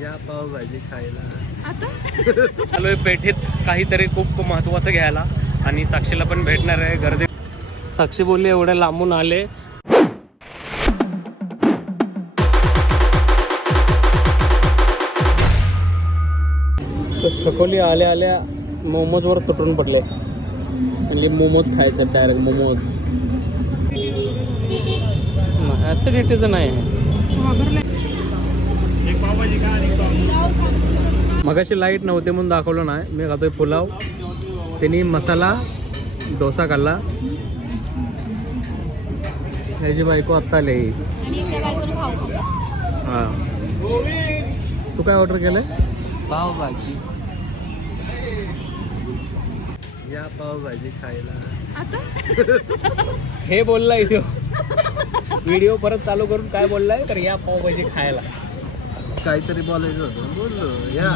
या पावभाजी खायला आता आलोय पेठेत काहीतरी खूप महत्त्वाचं घ्यायला आणि साक्षीला पण भेटणार आहे. गर्दी साक्षी बोलली एवढ्या लांबून आले. छकोली आल्या आल्या मोमोजवर तुटून पडले म्हणजे मोमोज खायचं डायरेक्ट मोमोज. ॲसिडिटीचं नाही. मगाशी लाईट नव्हते म्हणून दाखवलं नाही. मी खातोय पुलाव. त्यांनी मसाला डोसा खाल्ला. ह्याची बायको आत्ता आली. हां तू काय ऑर्डर केलंय? पावभाजी. या पावभाजी खायला आता हे बोललाय तो व्हिडिओ परत चालू करून काय बोललाय तर या पावभाजी खायला. काहीतरी बोलायचं होतं बोललो या.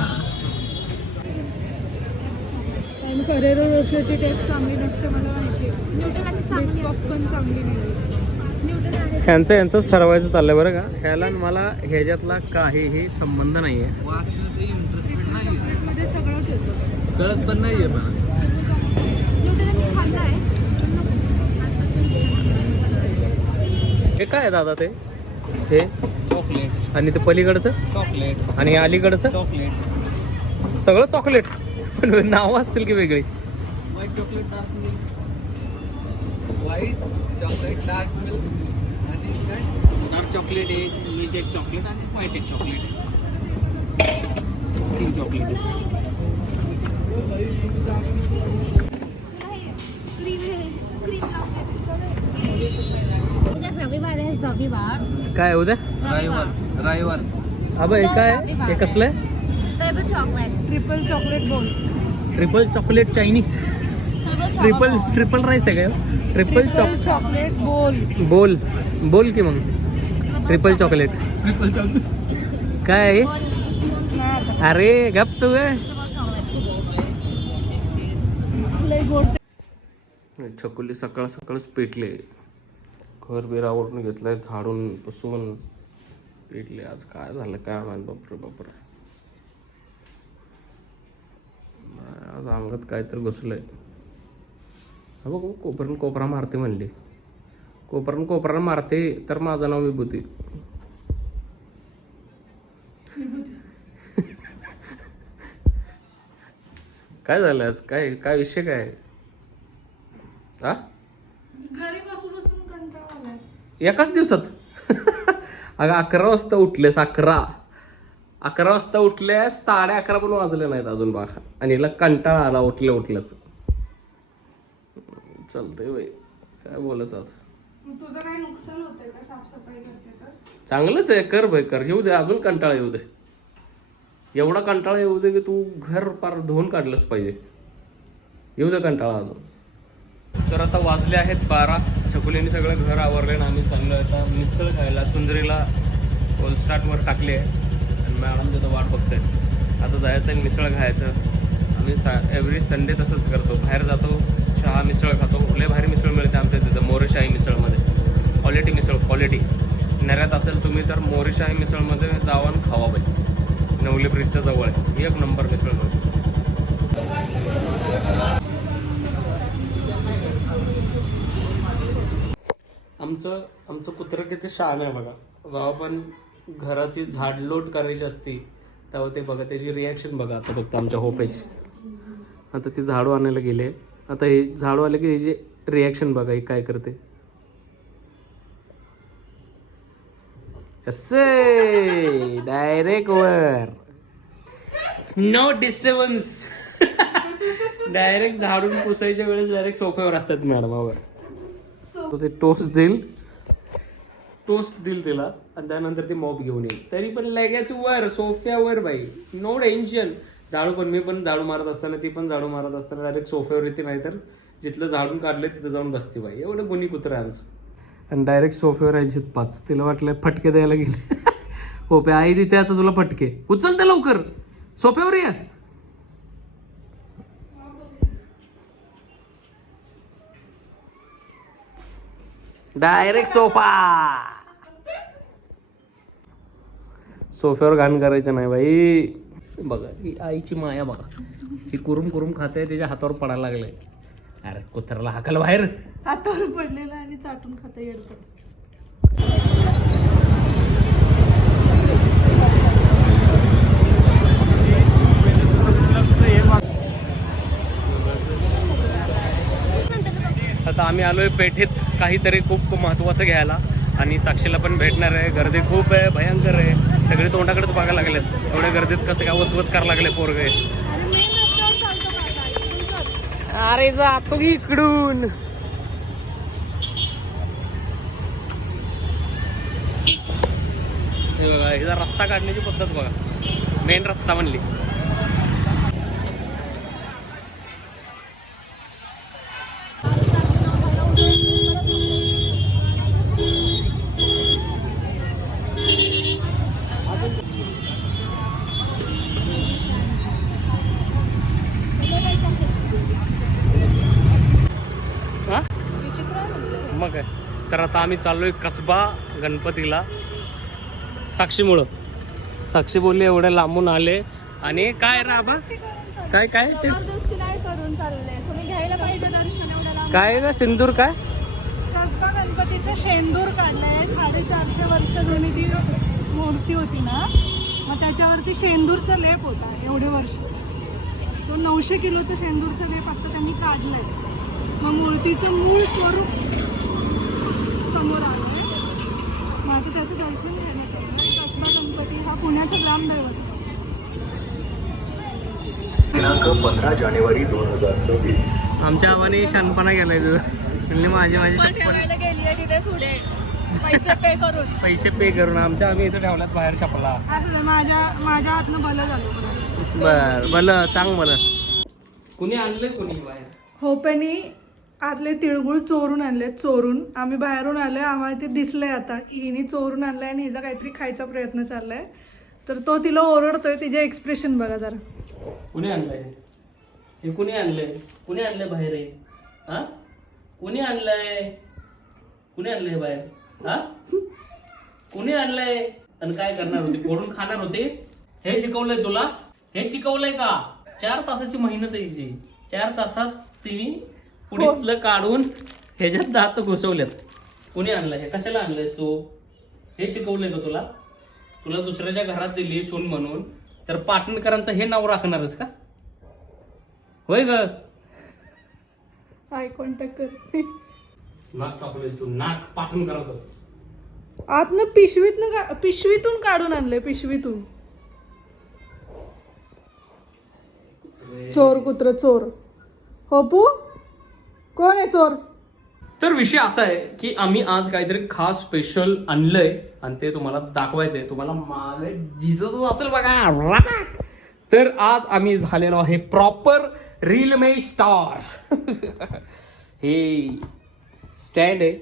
फरेरो रोशरची टेस्ट चांगली नसते मला माहिती. न्यूटनची पण चांगली नाही. यांचंच ठरवायचं चाललंय बरं का. ह्याला मला ह्याच्यातला काहीही संबंध नाहीये. वाचणं ते इंटरेस्टेड नाही मध्ये सगळंच होतं. कळत पण नाहीये पण हे काय दादा ते हे चॉकलेट आणि ते पलीकडचं चॉकलेट आणि अलीकडचं चॉकलेट सगळं चॉकलेट पण नावं असतील की वेगळी. White chocolate dark milk. White chocolate dark milk आणि काय डार्क चॉकलेट एक मिल्क एक चॉकलेट आणि व्हाईट एक चॉकलेट. 3 चॉकलेट. काय उद्या रविवार अबे हे काय हे कसलंय? ट्रिपल चॉकलेट बोल. Triple chocolate Chinese. Triple rice आहे काय? ट्रिपल चॉकलेट बोल. बोल बोल की मग ट्रिपल चॉकलेट काय आहे? अरे गप तू छकुली सकाळ सकाळच पेटले. घर बिर आवरून घेतलंय झाडून पुसून पेटले. आज काय झालं काय माहिती. बापरे बापरे आज अंगात काहीतरी घुसलंय. हा बघ कोपऱ्यानं कोपरा मारते म्हणली. कोपऱ्यानं कोपरा मारते तर माझं नाव विभूती. काय झालं आज? काय काय विषय काय? हा घरी बसून बसून कंटाळा आलाय. एकाच दिवसात अगं 11 वाजता उठलेस. 11 वाजता उठल्यास 11:30 पण वाजले नाहीत अजून बाखा आणि हिला कंटाळा आला उठल्या उठल्याच. चालतंय बाई काय बोलायचं आता. तुझं काय नुकसान होतंय का साफसफाई करते तर? चांगलंच आहे कर भाई कर. येऊ दे अजून कंटाळा येऊ दे. एवढा कंटाळा येऊ दे की तू घर पार धुवून काढलंच पाहिजे. येऊ दे कंटाळा अजून. तर आता वाजले आहेत 12. छकुलीने सगळं घर आवरले आणि आम्ही चाललो आता मिसळ खायला. सुंदरीला स्टार्टवर टाकले आणि मॅडम तिथं वाट बघताय. आता जायचं आणि मिसळ खायचं. आम्ही एव्हरी संडे तसंच करतो. बाहेर जातो चहा मिसळ खातो. लय भारी मिसळ मिळते आमच्या तिथं मोरेशाही मिसळमध्ये. क्वालिटी मिसळ क्वालिटी. नऱ्यात असेल तुम्ही तर मोरेशाही मिसळमध्ये जावा आणि खावा बाई. नवली ब्रिजच्या जवळ आहे. एक नंबर मिसळ मिळते. आमचं कुत्रं किती शहाणं आहे बघा. जेव्हा पण घराची झाडलोट करायची असती तेव्हा ते बघा त्याची रिॲक्शन बघा. आता बघता आमच्या होपेची. आता ती झाडू आणायला गेले. आता हे झाडू आले की ह्याची रिॲक्शन बघा ही काय करते. असे direct were no disturbance. Direct झाडून पुसायच्या वेळेस डायरेक्ट सोफ्यावर असतात मॅडम. ते टोस्ट देईल तिला आणि त्यानंतर ते मॉप घेऊन येईल. तरी पण लगेच वर सोफ्यावर बाई. No tension. झाडू पण मी पण झाडू मारत असताना ती पण झाडू मारत असताना डायरेक्ट सोफ्यावर येते. नाही तर जिथलं झाडून काढलंय तिथं जाऊन बसते बाई. एवढं गुणी कुत्रं आहे आमचं. आणि डायरेक्ट सोफ्यावर यायची 5. तिला वाटलं फटके द्यायला गेले. हो पे आई तिथे आता तुला फटके. उचलते लवकर सोफ्यावर या. Direct sofa. सोफ्यावर घाण करायचं नाही बाई. बघा ही आईची माया बघा, ती कुरुम कुरुम खाते, त्याच्या हातावर पडायला लागले. अरे कुत्र्याला हाकल बाहेर. हातावर पडलेला आणि चाटून खाता येडपट. आता आम्ही आलोय पेठेत काहीतरी खूप महत्त्वाचं घ्यायला, आणि साक्षीला पण भेटणार आहे. गर्दी खूप आहे, भयंकर आहे. सगळे तोंडाकडेच बघायला लागलेत. एवढ्या गर्दीत कसं काय वचवच करायला लागले पोरगे. अरे जातो की इकडून. हे बघा, हिचा रस्ता काढण्याची पद्धत बघा, मेन रस्ता म्हणली. मग काय तर आता आम्ही चाललोय कसबा गणपतीला साक्षीमुळं. साक्षी बोलली एवढे लांबून आले, आणि काय राबा काय काय ते काय ना सिंदूर काय कसबा गणपतीचं शेंदूर काढलंय. 450 वर्ष जुनी ती मूर्ती होती ना, मग त्याच्यावरती शेंदूरचा लेप होता एवढे वर्ष. तो 900 किलोचा शेंदूरचा लेप आता त्यांनी काढलाय. मग मूर्तीचं मूळ स्वरूप समोर आलंय. मग आता त्याचं दर्शन घेण्यात येईल. कसबा गणपती हा पुण्याचा ग्रामदैवत आहे. दिनांक 15 जानेवारी 2024. आमच्या आव्हाने शानपणा गेलाय तुझं. म्हणले माझी चप्पल पैसे पे करून आमच्या आम्ही इथं ठेवल्यात बाहेर चपला. असं माझ्या हातनं भलं झालं. बर भलं चांग मला. कुणी आणलंय कुणी बाहेर? होपेनी आतले तिळगुळ चोरून आणले. चोरून आम्ही बाहेरून आलोय. आम्हाला ते दिसलंय आता की हिने चोरून आणलंय आणि हिचा काहीतरी खायचा प्रयत्न चाललाय. तर तो तिला ओरडतोय. तिचे एक्सप्रेशन बघा जरा. कुणी आणलंय हे? कुणी आणलंय? कुणी आणलंय बाहेर? हा कुणी आणलंय? कुणी आणलंय बाहेर? हा कुणी आणलंय? आणि काय करणार होते? फोडून खाणार होते? हे शिकवलंय तुला? हे शिकवलंय का? 4 तासाची मेहनत आहे हिची. 4 तासात तिने पुढीतलं काढून ह्याच्यात दात घुसवल्यात. कुणी आणलंय? हे कशाला आणलंयस तू? हे शिकवलंय का तुला? तुला दुसऱ्याच्या घरात दिली सून म्हणून, तर पाटणकरांचं हे नाव राखणारच का? होय ग? आय कॉन्टॅक्ट कर. नाक कापलेस तू. नाक पाटणकरांचं. आतनं पिशवीतून काढून आणलंय. पिशवीतून. चोर कुत्र चोर. होपू कोण आहे चोर? तर विषय असा आहे की आम्ही आज काहीतरी खास स्पेशल आणलंय, आणि ते तुम्हाला दाखवायचंय. तुम्हाला मागे दिसतच असेल बघा. तर आज आम्ही झालेलो आहे प्रॉपर रील मे स्टार. हे स्टँड आहे,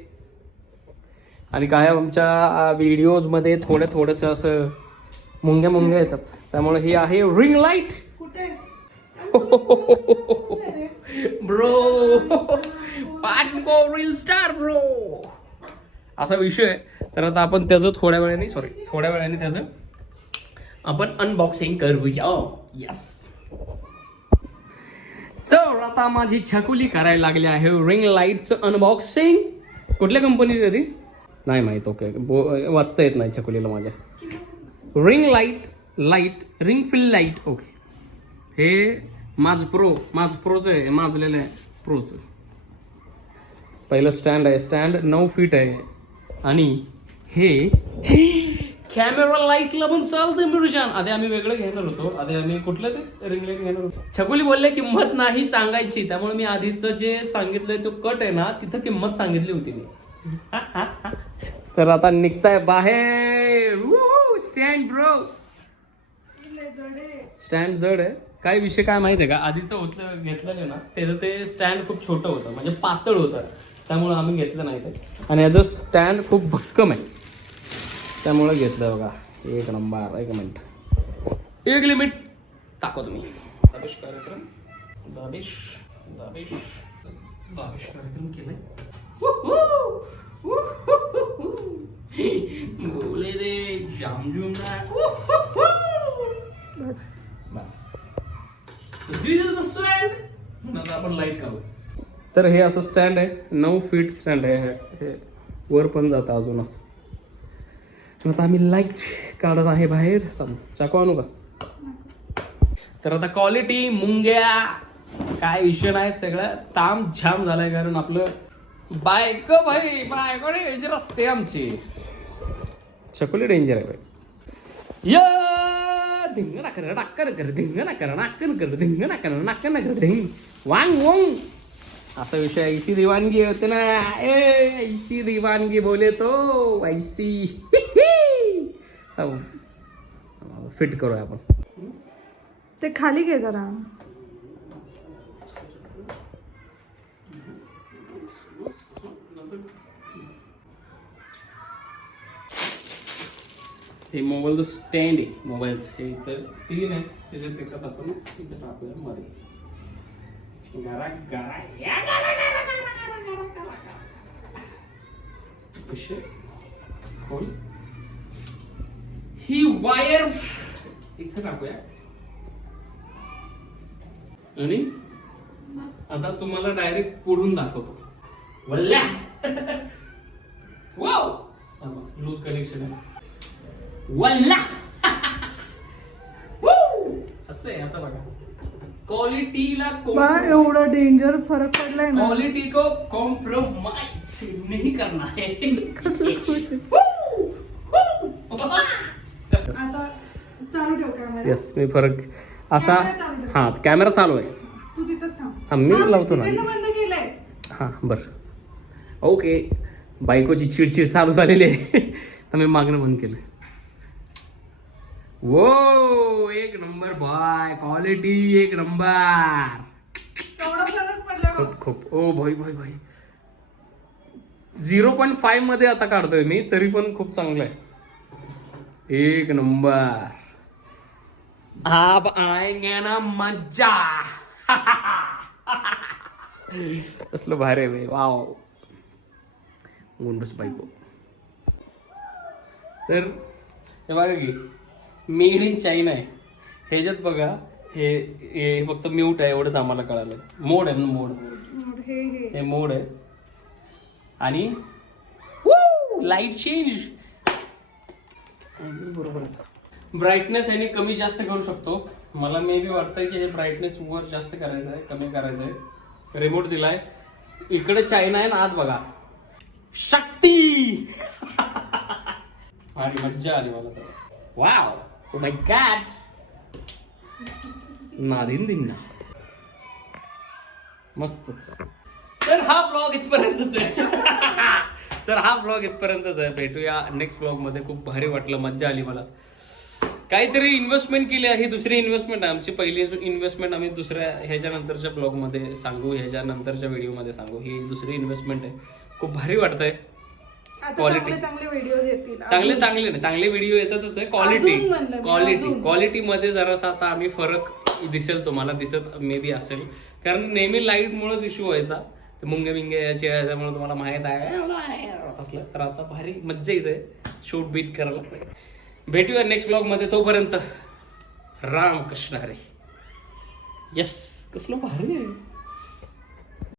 आणि काय आमच्या व्हिडिओज मध्ये थोडंसं असं मुंग्या येतात, त्यामुळे ही आहे रिंग लाईट. कुठे ब्रो पाटणको रील स्टार ब्रो असा विषय आहे. तर आता आपण त्याचं थोड्या वेळाने त्याचं आपण अनबॉक्सिंग करूया. यस. तर आता माझी छकुली करायला लागली आहे रिंग लाईटचं अनबॉक्सिंग. कुठल्या कंपनीची आहे ती नाही माहित. ओके वाचता येत नाही छकुलीला माझ्या. Ring light ring fill light. Okay हे माझप्रोचं आहे. माजलेलं आहे प्रोचं. पहिलं स्टँड आहे. स्टँड 9 फीट आहे, आणि हे कॅमेरा लाईट्सला पण चालतं मिरजान. आधी आम्ही वेगळं घेणार होतो. आधी आम्ही कुठलं ते रिंग लाईट घेणार होतो. छकुली बोलले किंमत नाही सांगायची, त्यामुळे मी आधीचं जे सांगितलंय तो कट आहे ना, तिथं किंमत सांगितली होती मी. तर आता निघताय बाहेर. Stand bro. स्टँड जड आहे. काय विषय काय माहिती आहे का? आधीचं घेतलेलं ना त्याचं ते स्टँड खूप छोटं होतं, म्हणजे पातळ होतं, त्यामुळं आम्ही घेतलं नाही ते. आणि याचं स्टँड खूप भक्कम आहे, त्यामुळं घेतलं बघा. एक नंबर. एक मिनिट, एक लिमिट टाका तुम्ही. दाबिश कार्यक्रम कार्यक्रम केलंय. बोले दे जामजूम बस बस दिस इज द स्टँड. आता आपण लाईट काढू. तर हे असं स्टँड आहे, 9 फीट स्टँड आहे. हे वर पण जातं अजून असं. आता आम्ही लाईट काढत आहे बाहेर. चाकू आणू का? तर आता क्वालिटी मुंग्या काय विषय नाही, सगळं ताम झाम झालाय. कारण आपलं बायको डेंजर असते आमची. चकोली डेंजर आहे बाई. या धिंग नाकर नाकर कर धिंग नाकर नाकर कर धिंग नाकर नाकर नाकर धिंग वांग वंग असा विषय. ऐसी दिवाणगी होते ना, ऐसी दिवाणगी बोले तो ऐसी. फिट करूया आपण. ते खाली घे जरा. हे मोबाईलचं स्टँड आहे. मोबाईलचं हे इथं 3 आहे, त्याच्यात एकात आपण इथं टाकूया मध्ये. गरा गरा या गरा गरा गरा गरा गरा गरा. विषय खोल. ही वायर इथं टाकूया. आणि आता तुम्हाला डायरेक्ट पुढून दाखवतो. वल्ल्या वाव लूज कनेक्शन आहे. वल्ला असं आहे. आता बघा क्वालिटीला बा एवढा डेंजर फरक पडलाय ना. क्वालिटी को कॉम्प्रोमाइज नहीं करना है. आता चालू ठेव कॅमेरा. यस मी फरक असा. कॅमेरा चालू ठेव. हा कॅमेरा चालू आहे. तू तिथंच थांब. हा मी लावतो ना. तिकडनं बंद केलंय. हा बर ओके. बायकोची चिडचिड चालू झालेली आहे. तर मी मागणं बंद केलं. वो एक नंबर बाय. क्वालिटी एक नंबर. केवढा फरक पडला बघ. खूप खूप. ओ भाई भाई भाई 0.5 मध्ये आता काढतोय मी, तरी पण खूप चांगलं आहे. एक नंबर. आप आएंगे ना मजा. असलं भारी आहे. वाव गुंडूस बायको. तर हे बघा की मेड इन चायना आहे. ह्याच्यात बघा हे फक्त म्यूट आहे एवढंच आम्हाला कळालं. मोड आहे ना, मोड. हे मोड आहे. आणि लाईट चेंज बरोबर आहे. ब्राईटनेस याने कमी जास्त करू शकतो. मला मे बी वाटतंय की हे ब्राईटनेस वर जास्त करायचं आहे, कमी करायचं आहे. रिमोट दिलाय. इकडे चायना आहे ना, आत बघा शक्ती. आणि मज्जा आली मला तर. Wow oh my God. नादिन दिना मस्तच. तर हा ब्लॉग इथपर्यंतच आहे. भेटूया नेक्स्ट ब्लॉग मध्ये. खूप भारी वाटलं, मज्जा आली मला. काहीतरी इन्व्हेस्टमेंट केली आहे. दुसरी इन्व्हेस्टमेंट आहे आमची. पहिली इन्व्हेस्टमेंट आम्ही दुसऱ्या ह्याच्यानंतरच्या ब्लॉग मध्ये सांगू, ह्याच्यानंतरच्या व्हिडिओ मध्ये सांगू. ही दुसरी इन्व्हेस्टमेंट आहे. खूप भारी वाटतंय. क्वालिटी चांगले व्हिडिओ येतील. चांगले व्हिडिओ येतातच आहे. क्वालिटी मध्ये जरासा आता आम्ही फरक दिसेल तुम्हाला. दिसत मे बी असेल, कारण नेहमी लाईट मुळेच इश्यू व्हायचा. मुंगे बिंगे याचे त्यामुळे तुम्हाला माहित आहे असलं. तर आता भारी मज्जा येते शूट बीट करायला. भेटूया नेक्स्ट ब्लॉग मध्ये. तोपर्यंत राम कृष्ण हरी. यस कसलं भारी आहे.